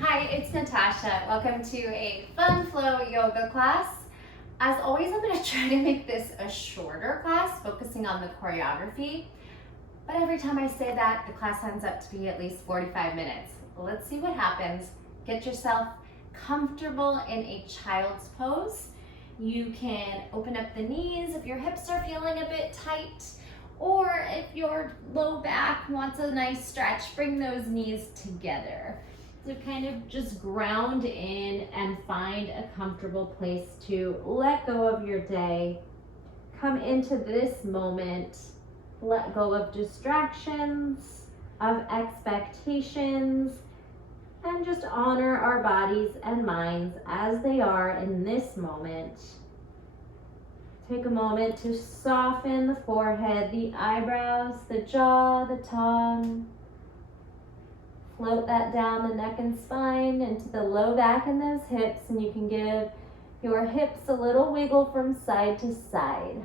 Hi, it's Natasha. Welcome to a fun flow yoga class. As always, I'm going to try to make this a shorter class, focusing on the choreography. But every time I say that, the class ends up to be at least 45 minutes. Let's see what happens. Get yourself comfortable in a child's pose. You can open up the knees if your hips are feeling a bit tight, or if your low back wants a nice stretch, bring those knees together. So kind of just ground in and find a comfortable place to let go of your day. Come into this moment, let go of distractions, of expectations, and just honor our bodies and minds as they are in this moment. Take a moment to soften the forehead, the eyebrows, the jaw, the tongue. Float that down the neck and spine into the low back and those hips, and you can give your hips a little wiggle from side to side.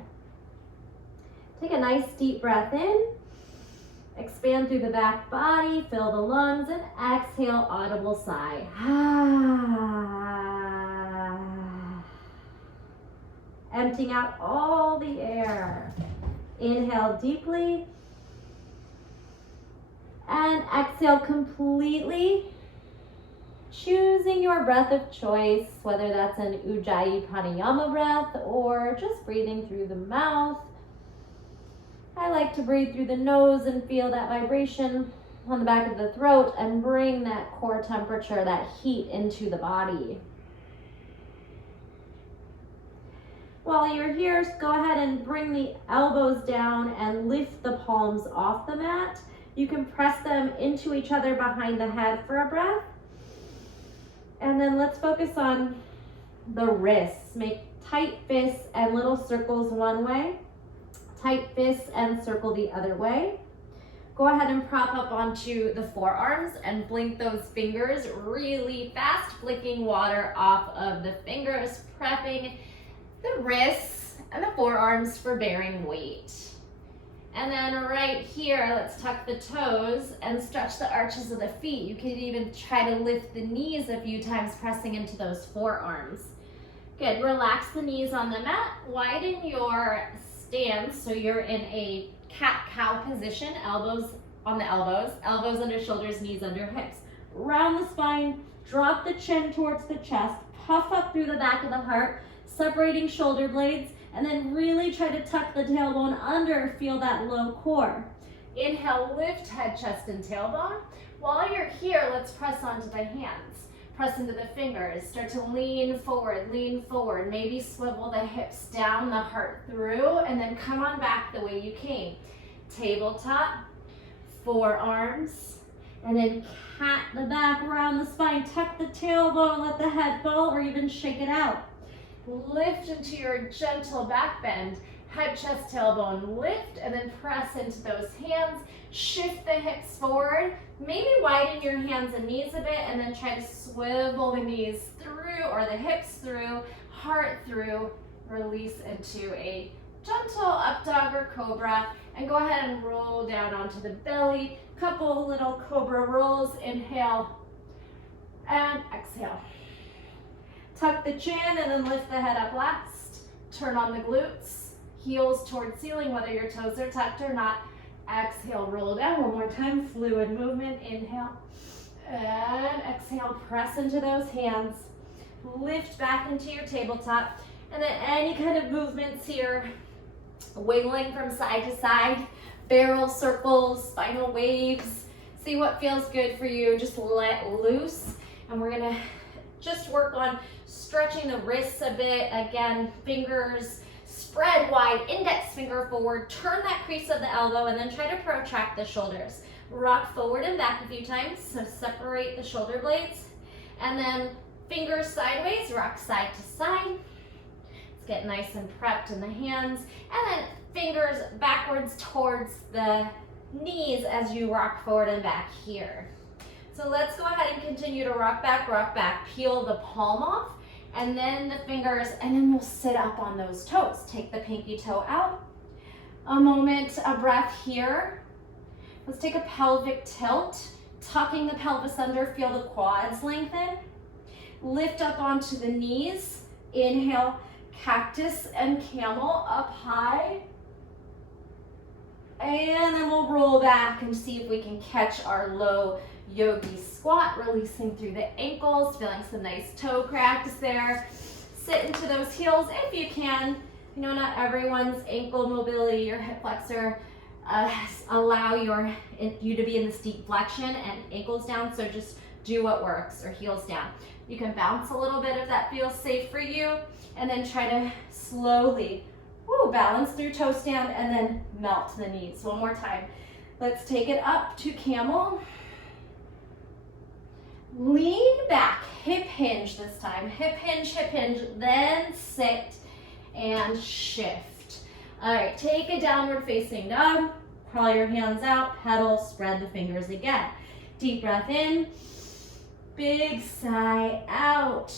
Take a nice deep breath in, expand through the back body, fill the lungs, and exhale, audible sigh. Emptying out all the air. Inhale deeply. And exhale completely, choosing your breath of choice, whether that's an Ujjayi Pranayama breath or just breathing through the mouth. I like to breathe through the nose and feel that vibration on the back of the throat and bring that core temperature, that heat into the body. While you're here, go ahead and bring the elbows down and lift the palms off the mat. You can press them into each other behind the head for a breath. And then let's focus on the wrists. Make tight fists and little circles one way, tight fists and circle the other way. Go ahead and prop up onto the forearms and blink those fingers really fast, flicking water off of the fingers, prepping the wrists and the forearms for bearing weight. And then right here, let's tuck the toes and stretch the arches of the feet. You can even try to lift the knees a few times, pressing into those forearms. Good, relax the knees on the mat. Widen your stance so you're in a cat-cow position, elbows on the elbows, elbows under shoulders, knees under hips. Round the spine, drop the chin towards the chest, puff up through the back of the heart, separating shoulder blades, and then really try to tuck the tailbone under, feel that low core. Inhale, lift head, chest, and tailbone. While you're here, let's press onto the hands. Press into the fingers, start to lean forward, maybe swivel the hips down, the heart through, and then come on back the way you came. Tabletop, forearms, and then cat the back around the spine, tuck the tailbone, let the head fall, or even shake it out. Lift into your gentle back bend, head, chest, tailbone, lift, and then press into those hands. Shift the hips forward, maybe widen your hands and knees a bit, and then try to swivel the knees through or the hips through, heart through, release into a gentle up dog or cobra, and go ahead and roll down onto the belly. Couple little cobra rolls, inhale and exhale. Tuck the chin and then lift the head up last. Turn on the glutes, heels towards ceiling, whether your toes are tucked or not. Exhale, roll down. One more time, fluid movement. Inhale and exhale, press into those hands. Lift back into your tabletop. And then any kind of movements here, wiggling from side to side, barrel circles, spinal waves. See what feels good for you. Just let loose. And we're gonna just work on stretching the wrists a bit. Again, fingers spread wide, index finger forward, turn that crease of the elbow, and then try to protract the shoulders. Rock forward and back a few times, so separate the shoulder blades. And then fingers sideways, rock side to side. Let's get nice and prepped in the hands. And then fingers backwards towards the knees as you rock forward and back here. So let's go ahead and continue to rock back, peel the palm off, and then the fingers, and then we'll sit up on those toes. Take the pinky toe out. A moment, a breath here. Let's take a pelvic tilt. tucking the pelvis under, feel the quads lengthen. Lift up onto the knees. Inhale, cactus and camel up high. And then we'll roll back and see if we can catch our low yogi squat, releasing through the ankles, feeling some nice toe cracks there. Sit into those heels if you can. You know, not everyone's ankle mobility or hip flexor allow you to be in this deep flexion and ankles down, so just do what works, or heels down. You can bounce a little bit if that feels safe for you, and then try to slowly balance through toe stand and then melt the knees. One more time. Let's take it up to camel. Lean back, hip hinge this time. Hip hinge, then sit and shift. All right, take a downward facing dog. Crawl your hands out, pedal, spread the fingers again. Deep breath in, big sigh out.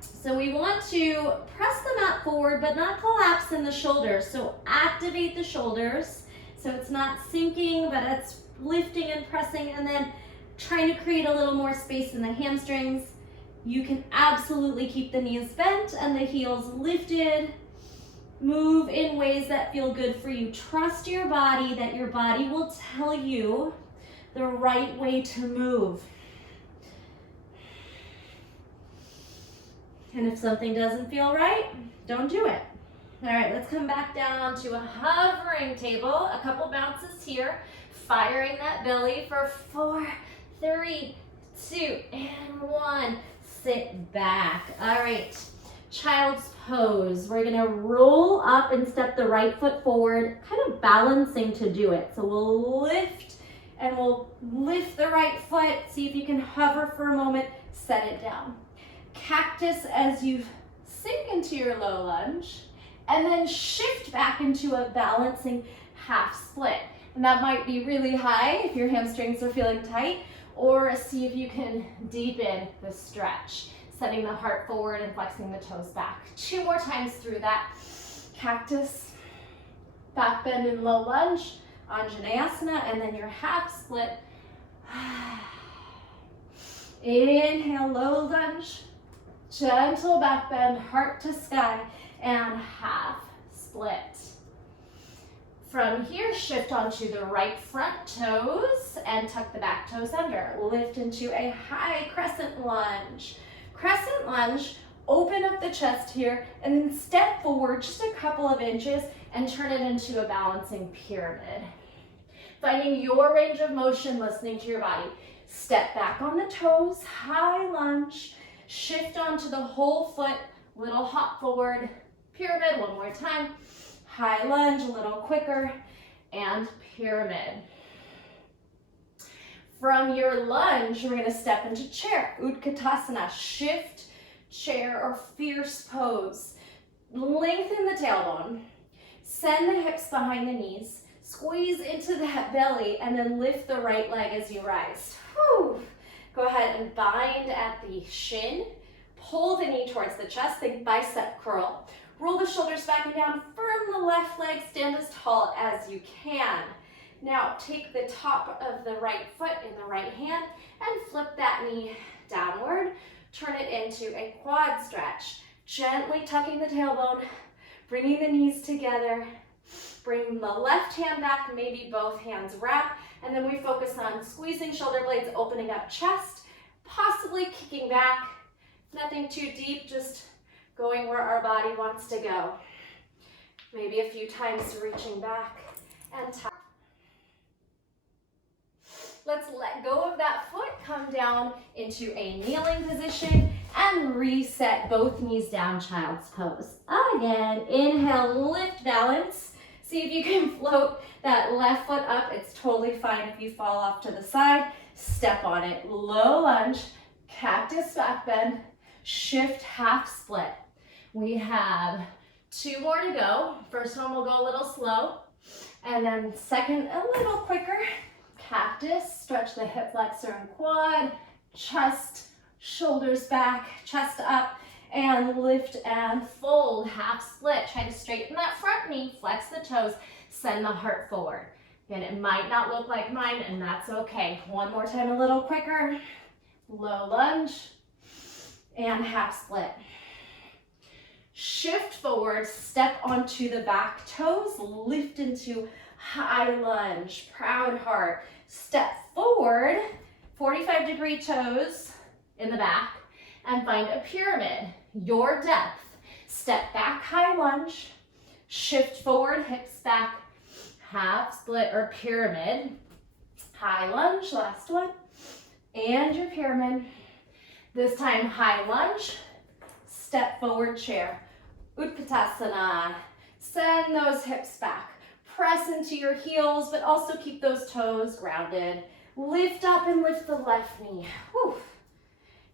So we want to press the mat forward, but not collapse in the shoulders. So activate the shoulders. So it's not sinking, but it's lifting and pressing, and then trying to create a little more space in the hamstrings. You can absolutely keep the knees bent and the heels lifted. Move in ways that feel good for you. Trust your body, that your body will tell you the right way to move. And if something doesn't feel right, don't do it. All right, let's come back down to a hovering table. A couple bounces here, firing that belly for 4, 3, 2, and 1. Sit back. All right, child's pose. We're gonna roll up and step the right foot forward, kind of balancing to do it. So we'll lift, and we'll lift the right foot. See if you can hover for a moment, set it down. Cactus as you sink into your low lunge, and then shift back into a balancing half split. And that might be really high if your hamstrings are feeling tight, or see if you can deepen the stretch, setting the heart forward and flexing the toes back. 2 more times through that. Cactus, back bend in low lunge, Anjaneyasana, and then your half split. Inhale, low lunge. Gentle back bend, heart to sky, and half split. From here, shift onto the right front toes and tuck the back toes under. Lift into a high crescent lunge. Crescent lunge, open up the chest here, and then step forward just a couple of inches and turn it into a balancing pyramid. Finding your range of motion, listening to your body. Step back on the toes, high lunge. Shift onto the whole foot, little hop forward, pyramid, one more time. High lunge, a little quicker, and pyramid. From your lunge, we're gonna step into chair, Utkatasana, shift, chair, or fierce pose. Lengthen the tailbone, send the hips behind the knees, squeeze into that belly, and then lift the right leg as you rise. Whew. Go ahead and bind at the shin. Pull the knee towards the chest. Think bicep curl. Roll the shoulders back and down. Firm the left leg. Stand as tall as you can. Now take the top of the right foot in the right hand and flip that knee downward. Turn it into a quad stretch. Gently tucking the tailbone. Bringing the knees together. Bring the left hand back. Maybe both hands wrap. And then we focus on squeezing shoulder blades, opening up chest, possibly kicking back. Nothing too deep, just going where our body wants to go. Maybe a few times reaching back and tap. Let's let go of that foot, come down into a kneeling position, and reset both knees down, child's pose. Again, inhale, lift, balance. See if you can float that left foot up. It's totally fine if you fall off to the side. Step on it. Low lunge, cactus back bend, shift half split. We have 2 more to go. First one will go a little slow. And then second, a little quicker. Cactus, stretch the hip flexor and quad, chest, shoulders back, chest up, and lift and fold, half split. Try to straighten that front knee, flex the toes, send the heart forward. Again, it might not look like mine, and that's okay. One more time, a little quicker. Low lunge and half split. Shift forward, step onto the back toes, lift into high lunge, proud heart. Step forward, 45-degree toes in the back, and find a pyramid, your depth. Step back, high lunge, shift forward, hips back, half split or pyramid. High lunge, last one, and your pyramid. This time, high lunge, step forward chair. Utkatasana. Send those hips back. Press into your heels, but also keep those toes grounded. Lift up and lift the left knee. Whew.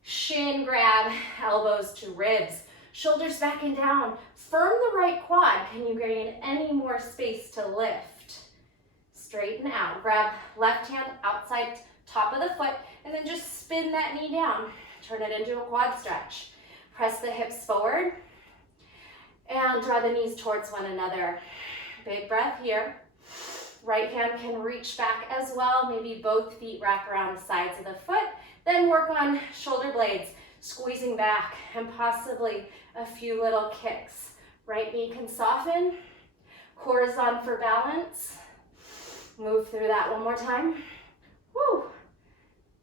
Shin grab, elbows to ribs. Shoulders back and down. Firm the right quad. Can you gain any more space to lift? Straighten out. Grab left hand outside top of the foot, and then just spin that knee down. Turn it into a quad stretch. Press the hips forward and draw the knees towards one another. Big breath here. Right hand can reach back as well. Maybe both feet wrap around the sides of the foot. Then work on shoulder blades, squeezing back, and possibly a few little kicks. Right knee can soften. Core is on for balance. Move through that one more time. Woo.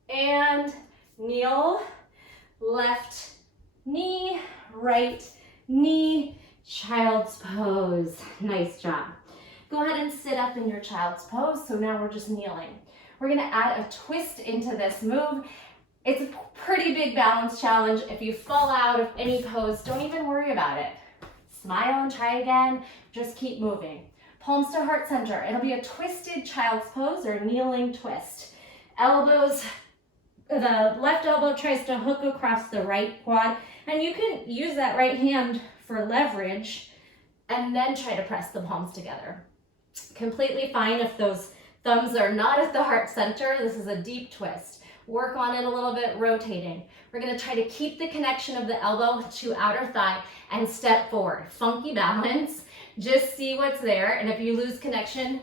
And kneel. Left knee, right knee, child's pose. Nice job. Go ahead and sit up in your child's pose. So now we're just kneeling. We're gonna add a twist into this move. It's a pretty big balance challenge. If you fall out of any pose, don't even worry about it. Smile and try again. Just keep moving. Palms to heart center. It'll be a twisted child's pose or kneeling twist. Elbows, the left elbow tries to hook across the right quad, and you can use that right hand for leverage and then try to press the palms together. Completely fine if those thumbs are not at the heart center. This is a deep twist. Work on it a little bit, rotating. We're gonna try to keep the connection of the elbow to outer thigh and step forward. Funky balance, just see what's there, and if you lose connection,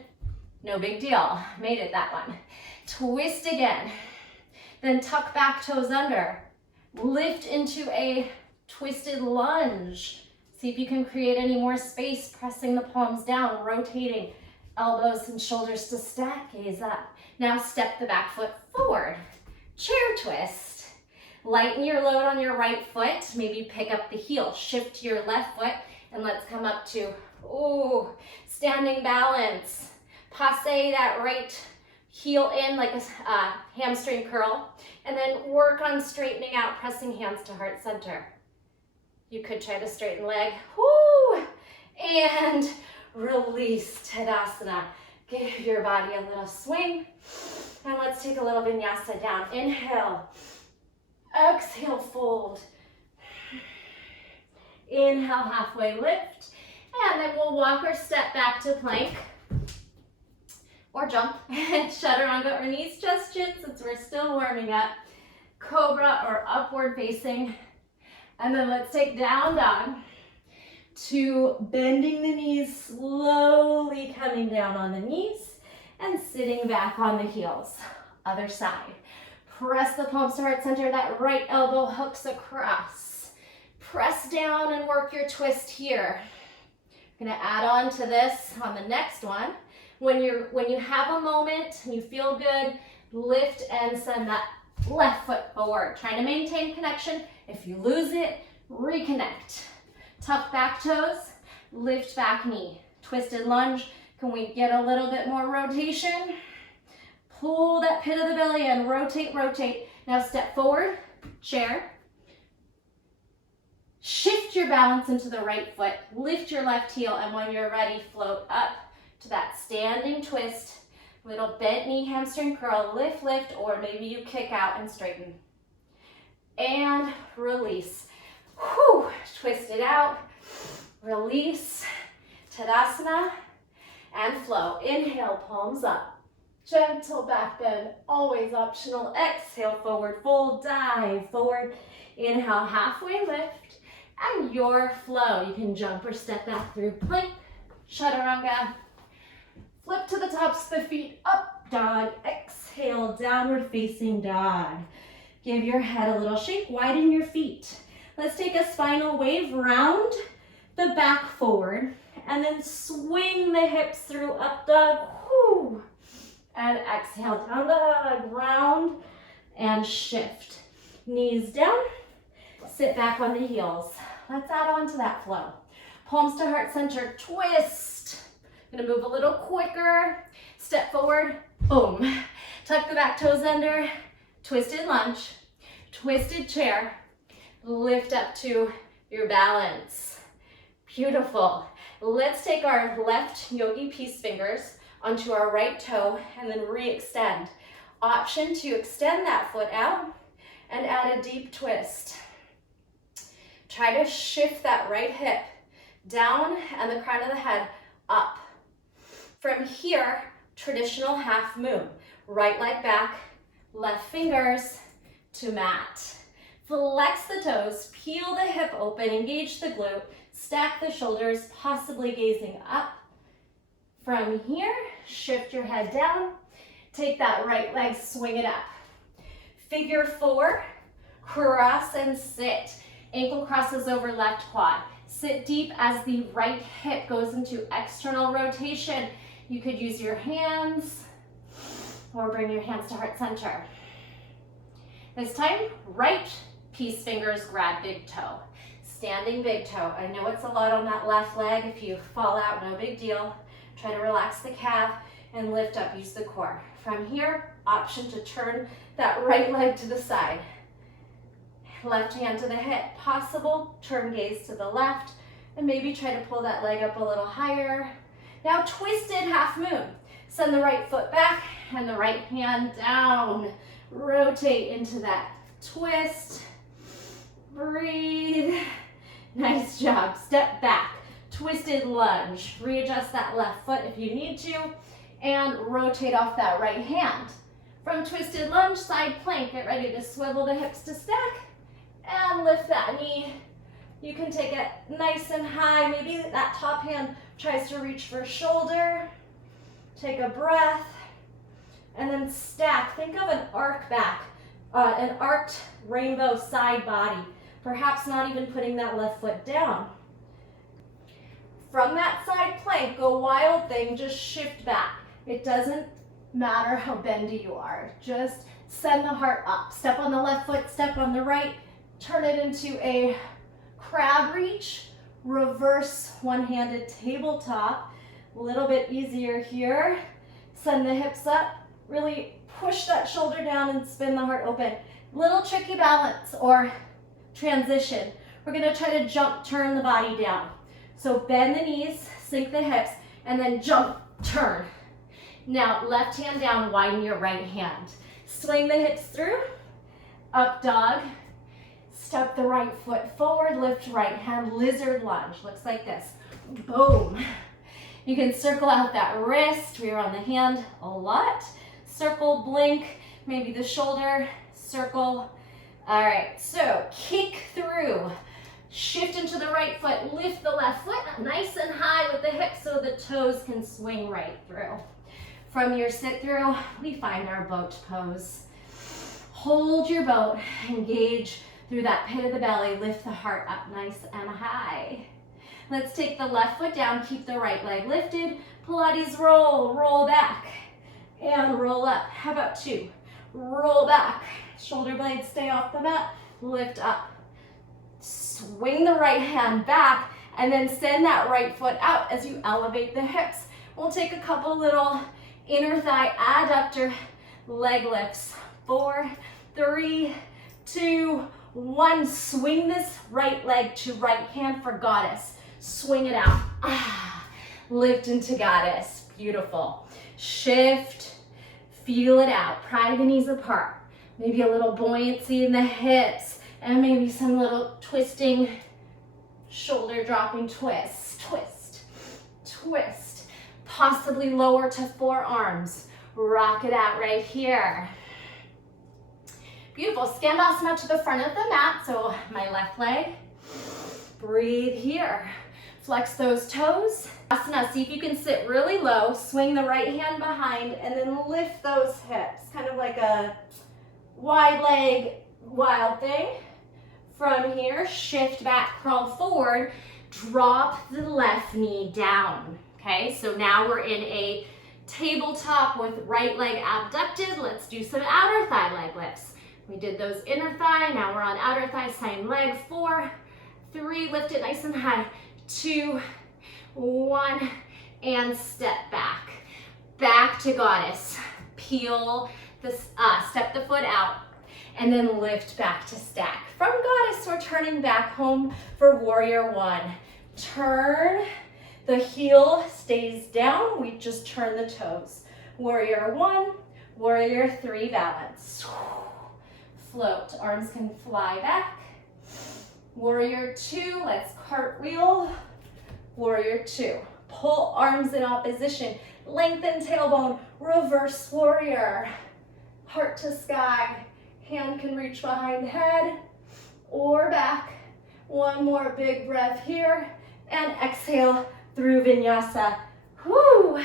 no big deal. Made it that one. Twist again. Then tuck back toes under. Lift into a twisted lunge. See if you can create any more space, pressing the palms down, rotating elbows and shoulders to stack, gaze up. Now step the back foot forward. Chair twist. Lighten your load on your right foot. Maybe pick up the heel. Shift to your left foot, and let's come up to, standing balance. Passe that right heel in like a hamstring curl, and then work on straightening out, pressing hands to heart center. You could try to straighten leg. Woo! And release, Tadasana. Give your body a little swing. And let's take a little vinyasa down. Inhale. Exhale, fold. Inhale, halfway lift. And then we'll walk or step back to plank. Or jump. Chaturanga or knees, chest, chin, since we're still warming up. Cobra or upward facing. And then let's take down dog to bending the knees, slowly coming down on the knees and sitting back on the heels. Other side. Press the palms to heart center. That right elbow hooks across. Press down and work your twist here. We're gonna add on to this on the next one. When you have a moment and you feel good, lift and send that left foot forward. Trying to maintain connection. If you lose it, reconnect. Tuck back toes, lift back knee. Twisted lunge. Can we get a little bit more rotation? Pull that pit of the belly in, rotate, rotate. Now step forward, chair. Shift your balance into the right foot, lift your left heel, and when you're ready, float up to that standing twist. Little bent knee, hamstring curl, lift, lift, or maybe you kick out and straighten. And release. Whew, twist it out, release, Tadasana, and flow. Inhale, palms up. Gentle back bend, always optional. Exhale, forward fold, dive forward. Inhale, halfway lift, and your flow. You can jump or step back through plank, chaturanga, Flip to the tops of the feet, up dog. Exhale, downward facing dog. Give your head a little shake, widen your feet. Let's take a spinal wave, round the back forward, and then swing the hips through, up dog. Whoo. And exhale, down dog, round and shift. Knees down, sit back on the heels. Let's add on to that flow. Palms to heart center, twist. Gonna move a little quicker. Step forward, boom. Tuck the back toes under, twisted lunge, twisted chair. Lift up to your balance. Beautiful. Let's take our left yogi peace fingers onto our right toe and then re-extend. Option to extend that foot out and add a deep twist. Try to shift that right hip down and the crown of the head up. From here, traditional half moon. Right leg back, left fingers to mat. Flex the toes, peel the hip open, engage the glute, stack the shoulders, possibly gazing up. From here, shift your head down, take that right leg, swing it up. Figure four, cross and sit. Ankle crosses over left quad. Sit deep as the right hip goes into external rotation. You could use your hands or bring your hands to heart center. This time, right peace fingers grab big toe. Standing big toe. I know it's a lot on that left leg. If you fall out, no big deal. Try to relax the calf and lift up, use the core. From here, option to turn that right leg to the side. Left hand to the hip, possible, turn gaze to the left, and maybe try to pull that leg up a little higher. Now twisted half moon. Send the right foot back and the right hand down. Rotate into that twist. Breathe. Nice job. Step back. Twisted lunge. Readjust that left foot if you need to, and rotate off that right hand. From twisted lunge, side plank. Get ready to swivel the hips to stack and lift that knee. You can take it nice and high. Maybe that top hand tries to reach for shoulder. Take a breath and then stack. Think of an arc back, an arced rainbow side body. Perhaps not even putting that left foot down. From that side plank, go wild thing, just shift back. It doesn't matter how bendy you are. Just send the heart up. Step on the left foot, step on the right. Turn it into a crab reach, reverse one-handed tabletop. A little bit easier here. Send the hips up, really push that shoulder down and spin the heart open. Little tricky balance or transition. We're gonna try to jump, turn the body down. So bend the knees, sink the hips, and then jump, turn. Now left hand down, widen your right hand. Swing the hips through, up dog. Step the right foot forward, lift right hand, lizard lunge. Looks like this. Boom. You can circle out that wrist. We are on the hand a lot. Circle, blink, maybe the shoulder, circle. All right, so kick through. Shift into the right foot, lift the left foot up nice and high with the hips so the toes can swing right through. From your sit through, we find our boat pose. Hold your boat, engage through that pit of the belly, lift the heart up nice and high. Let's take the left foot down, keep the right leg lifted. Pilates roll, roll back, and roll up. How about two? Roll back, shoulder blades stay off the mat, lift up. Swing the right hand back, and then send that right foot out as you elevate the hips. We'll take a couple little inner thigh adductor leg lifts. 4, 3, 2, 1. Swing this right leg to right hand for goddess. Swing it out. Lift into goddess. Beautiful. Shift. Feel it out. Pry the knees apart. Maybe a little buoyancy in the hips. And maybe some little twisting, shoulder dropping twists. Twist. Twist. Possibly lower to forearms. Rock it out right here. Beautiful. Skandasana to the front of the mat. So my left leg. Breathe here. Flex those toes. Malasana, see if you can sit really low, swing the right hand behind, and then lift those hips, kind of like a wide leg wild thing. From here, shift back, crawl forward, drop the left knee down. Okay, so now we're in a tabletop with right leg abducted. Let's do some outer thigh leg lifts. We did those inner thigh, now we're on outer thigh, same leg. 4, 3, lift it nice and high. 2, 1, and step back. Back to goddess. Peel this, step the foot out, and then lift back to stack. From goddess, we're turning back home for warrior 1. Turn, the heel stays down, we just turn the toes. Warrior 1, warrior 3, balance. Float, arms can fly back. Warrior 2, let's cartwheel. Warrior 2, pull arms in opposition. Lengthen tailbone, reverse warrior. Heart to sky, hand can reach behind head or back. One more big breath here, and exhale through vinyasa. Whoo!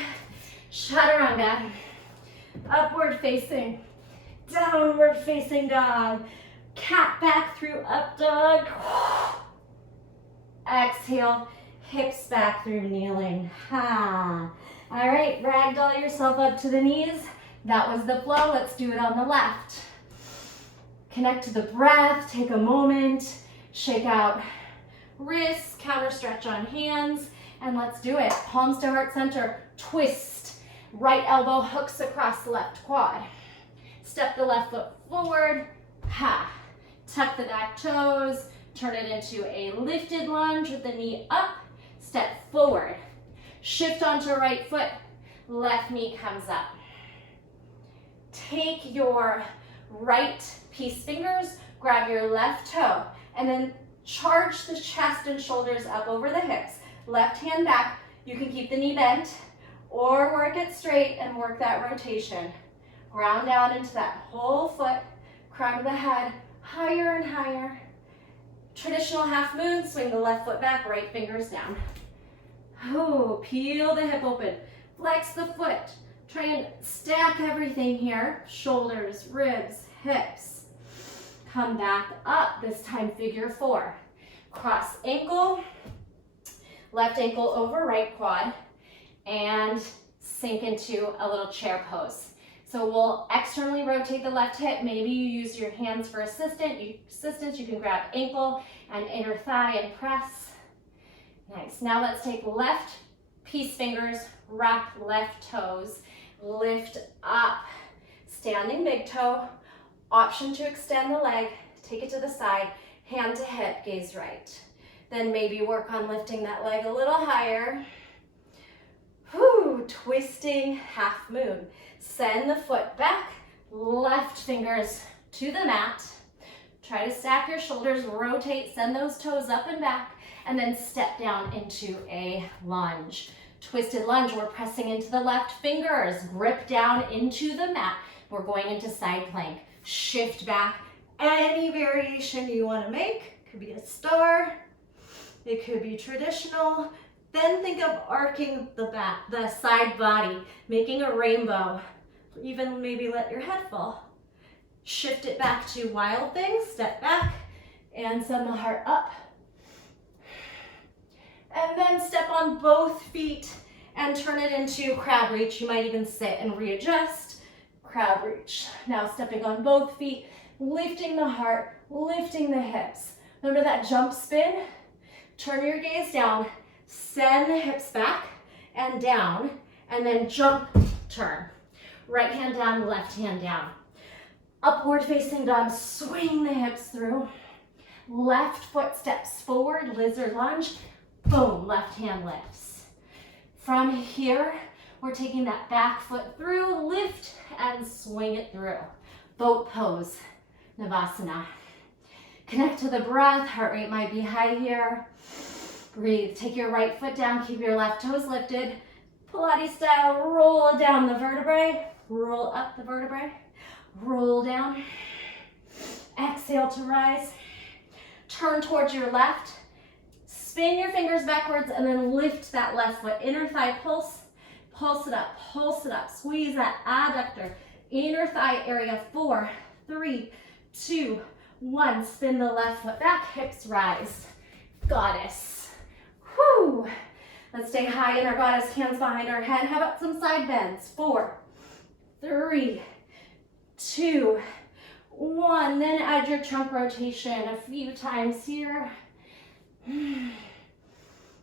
Chaturanga. Upward facing, downward facing dog. Cat back through up dog. Exhale, hips back through kneeling. Ha. All right, ragdoll yourself up to the knees. That was the flow. Let's do it on the left. Connect to the breath, take a moment, shake out wrists, counter stretch on hands, and let's do it. Palms to heart center, twist. Right elbow hooks across the left quad. Step the left foot forward, ha. Tuck the back toes, turn it into a lifted lunge with the knee up, step forward. Shift onto right foot, left knee comes up. Take your right peace fingers, grab your left toe, and then charge the chest and shoulders up over the hips. Left hand back, you can keep the knee bent, or work it straight and work that rotation. Ground down into that whole foot, crown of the head, higher and higher. Traditional half moon, swing the left foot back, right fingers down. Oh, peel the hip open, flex the foot. Try and stack everything here. Shoulders, ribs, hips. Come back up, this time figure 4. Cross ankle, left ankle over right quad, and sink into a little chair pose. So we'll externally rotate the left hip. Maybe you use your hands for assistance. You can grab ankle and inner thigh and press. Nice. Now let's take left peace fingers, wrap left toes, lift up, standing big toe. Option to extend the leg, take it to the side, hand to hip, gaze right. Then maybe work on lifting that leg a little higher. Whew, twisting half moon. Send the foot back, left fingers to the mat. Try to stack your shoulders, rotate, send those toes up and back, and then step down into a lunge. Twisted lunge, we're pressing into the left fingers, grip down into the mat. We're going into side plank. Shift back, any variation you want to make. Could be a star, it could be traditional. Then think of arcing the side body, making a rainbow. Even maybe let your head fall. Shift it back to wild thing, step back, and send the heart up. And then step on both feet and turn it into crab reach. You might even sit and readjust. Crab reach. Now stepping on both feet, lifting the heart, lifting the hips. Remember that jump spin? Turn your gaze down, send the hips back and down, and then jump, turn. Right hand down, left hand down. Upward facing dog, swing the hips through. Left foot steps forward, lizard lunge. Boom, left hand lifts. From here, we're taking that back foot through, lift and swing it through. Boat pose, Navasana. Connect to the breath, heart rate might be high here. Breathe, take your right foot down, keep your left toes lifted. Pilates style, roll down the vertebrae, roll up the vertebrae, roll down. Exhale to rise. Turn towards your left. Spin your fingers backwards and then lift that left foot. Inner thigh pulse. Pulse it up, pulse it up. Squeeze that adductor, inner thigh area. 4, 3, 2, 1. Spin the left foot back, hips rise. Goddess. Whoo. Let's stay high in our goddess, hands behind our head. How about some side bends? 4, 3, 2, 1. Then add your trunk rotation a few times here.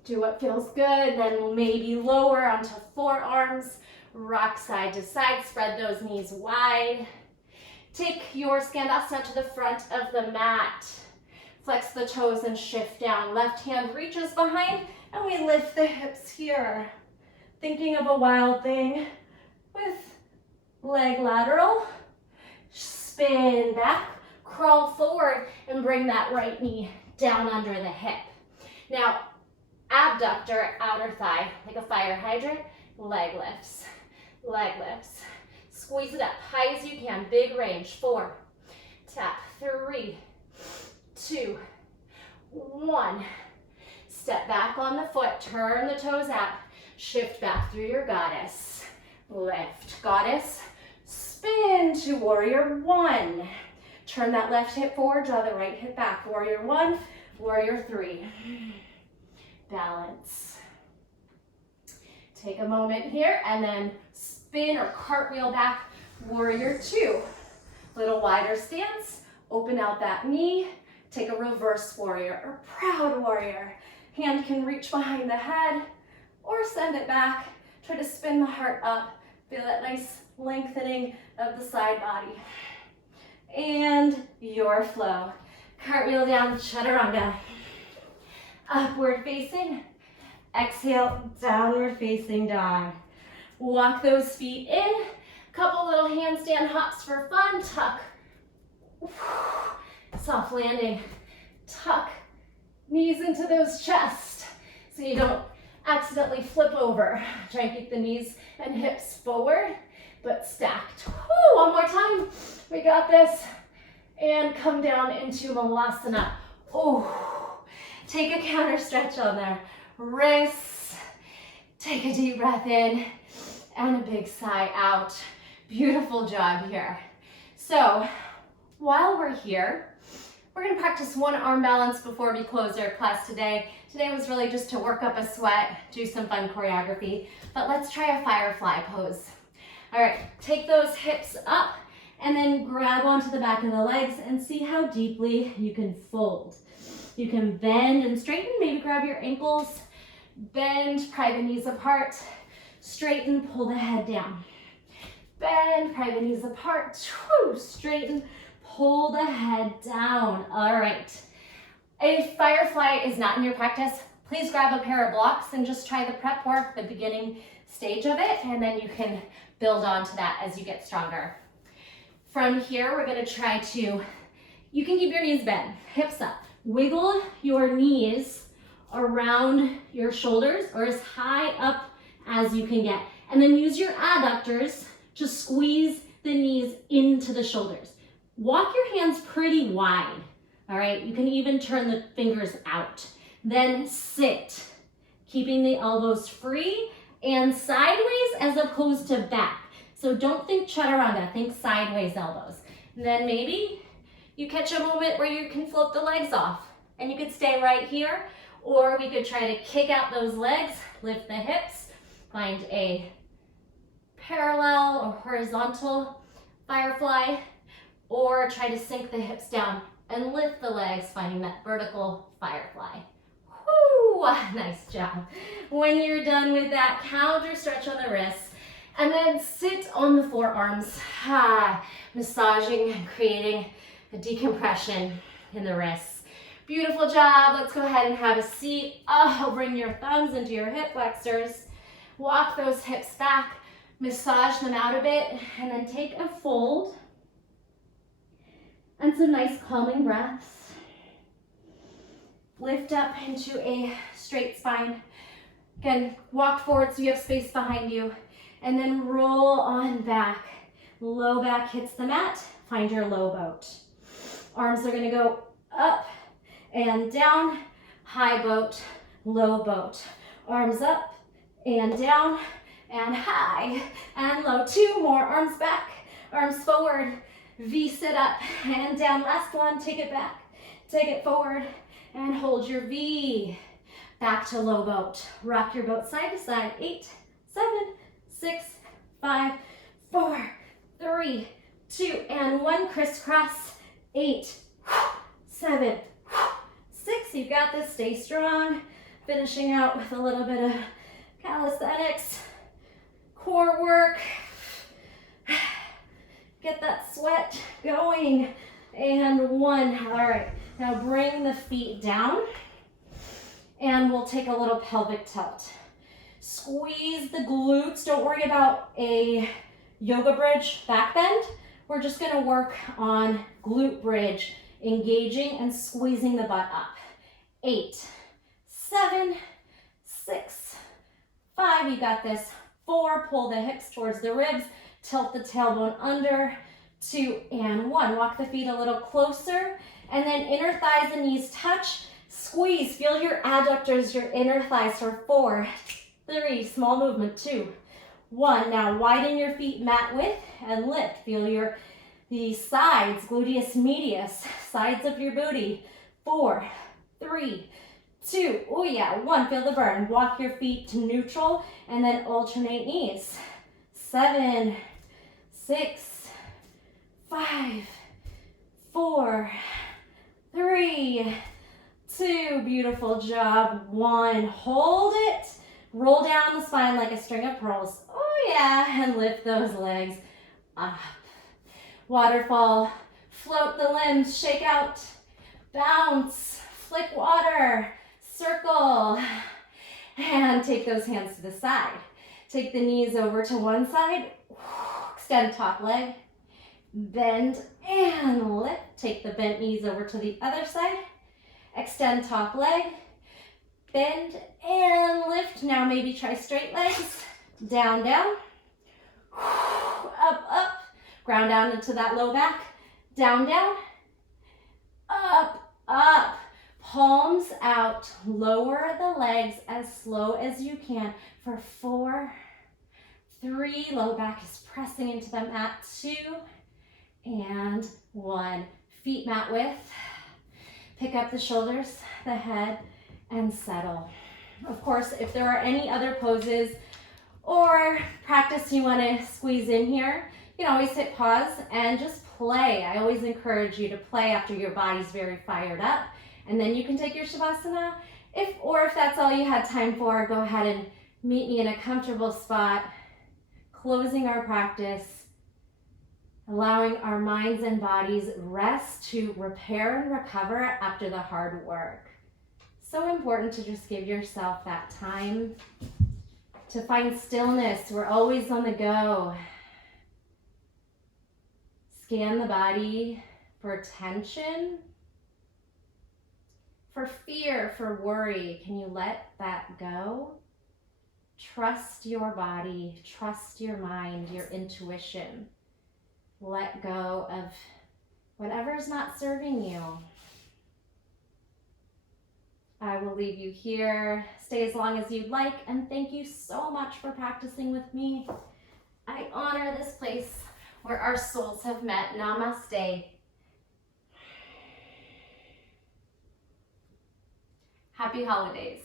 Do what feels good, then maybe lower onto forearms, rock side to side, spread those knees wide. Take your Skandasana to the front of the mat. Flex the toes and shift down. Left hand reaches behind, and we lift the hips here. Thinking of a wild thing with leg lateral. Spin back, crawl forward, and bring that right knee down under the hip. Now, abductor, outer thigh, like a fire hydrant, leg lifts, leg lifts. Squeeze it up, high as you can, big range. 4, tap, 3, 2, 1. Step back on the foot, turn the toes out, shift back through your goddess. Lift, goddess, spin to warrior 1. Turn that left hip forward, draw the right hip back. Warrior 1, warrior 3. Balance. Take a moment here and then spin or cartwheel back, warrior 2. Little wider stance, open out that knee, take a reverse warrior or proud warrior. Hand can reach behind the head or send it back. Try to spin the heart up, feel that nice lengthening of the side body. And your flow. Cartwheel down, chaturanga. Upward facing, exhale, downward facing dog. Walk those feet in, couple little handstand hops for fun, tuck. Soft landing, tuck, knees into those chests so you don't accidentally flip over. Try and keep the knees and hips forward, but stacked. Woo, one more time, we got this. And come down into Malasana. Oh. Take a counter stretch on there. Wrists. Take a deep breath in and a big sigh out. Beautiful job here. So while we're here, we're going to practice one arm balance before we close our class today. Today was really just to work up a sweat, do some fun choreography, but let's try a Firefly Pose. All right, take those hips up and then grab onto the back of the legs and see how deeply you can fold. You can bend and straighten, maybe grab your ankles, bend, pry the knees apart, straighten, pull the head down. Bend, pry the knees apart, straighten, pull the head down. All right. If Firefly is not in your practice, please grab a pair of blocks and just try the prep work, the beginning stage of it, and then you can build onto that as you get stronger. From here, we're gonna try to, you can keep your knees bent, hips up. Wiggle your knees around your shoulders or as high up as you can get. And then use your adductors to squeeze the knees into the shoulders. Walk your hands pretty wide, all right? You can even turn the fingers out. Then sit, keeping the elbows free and sideways as opposed to back. So don't think chaturanga, think sideways elbows. And then maybe you catch a moment where you can float the legs off and you could stay right here, or we could try to kick out those legs, lift the hips, find a parallel or horizontal firefly, or try to sink the hips down and lift the legs, finding that vertical firefly. Woo, nice job. When you're done with that, counter stretch on the wrists, and then sit on the forearms, massaging and creating a decompression in the wrists. Beautiful job. Let's go ahead and have a seat. Bring your thumbs into your hip flexors. Walk those hips back, massage them out a bit, and then take a fold and some nice calming breaths. Lift up into a straight spine. Again, walk forward so you have space behind you, and then roll on back. Low back hits the mat. Find your low boat. Arms are going to go up and down, high boat, low boat. Arms up and down and high and low. 2 more, arms back, arms forward. V sit up and down. Last one, take it back, take it forward and hold your V. Back to low boat. Rock your boat side to side. 8, 7, 6, 5, 4, 3, 2, and 1. Crisscross. 8, 7, 6. You got this. Stay strong. Finishing out with a little bit of calisthenics, core work. Get that sweat going. And 1. All right. Now bring the feet down and we'll take a little pelvic tilt. Squeeze the glutes. Don't worry about a yoga bridge back bend. We're just gonna work on glute bridge, engaging and squeezing the butt up. 8, 7, 6, 5, you got this. 4, pull the hips towards the ribs, tilt the tailbone under. 2 and 1, walk the feet a little closer, and then inner thighs and knees touch. Squeeze, feel your adductors, your inner thighs for 4, 3, small movement, 2, 1. Now widen your feet mat width and lift. Feel the sides, gluteus medius, sides of your booty. 4, 3, 2, oh yeah, 1. Feel the burn. Walk your feet to neutral and then alternate knees. 7, 6, 5, 4, 3, 2. Beautiful job. 1. Hold it. Roll down the spine like a string of pearls. Oh yeah, and lift those legs up. Waterfall. Float the limbs. Shake out. Bounce. Flick water. Circle. And take those hands to the side. Take the knees over to one side. Extend top leg. Bend and lift. Take the bent knees over to the other side. Extend top leg. Bend and lift. Now maybe try straight legs. Down, down. Up, up. Ground down into that low back. Down, down. Up, up. Palms out. Lower the legs as slow as you can for 4, 3. Low back is pressing into the mat. 2 and 1. Feet mat width. Pick up the shoulders, the head, and settle. Of course, if there are any other poses or practice you want to squeeze in here, you can always hit pause and just play. I always encourage you to play after your body's very fired up, and then you can take your Shavasana. If that's all you had time for, go ahead and meet me in a comfortable spot, closing our practice, allowing our minds and bodies rest to repair and recover after the hard work. So important to just give yourself that time to find stillness. We're always on the go. Scan the body for tension, for fear, for worry. Can you let that go? Trust your body, trust your mind, your intuition. Let go of whatever's not serving you. I will leave you here. Stay as long as you'd like, and thank you so much for practicing with me. I honor this place where our souls have met. Namaste. Happy holidays.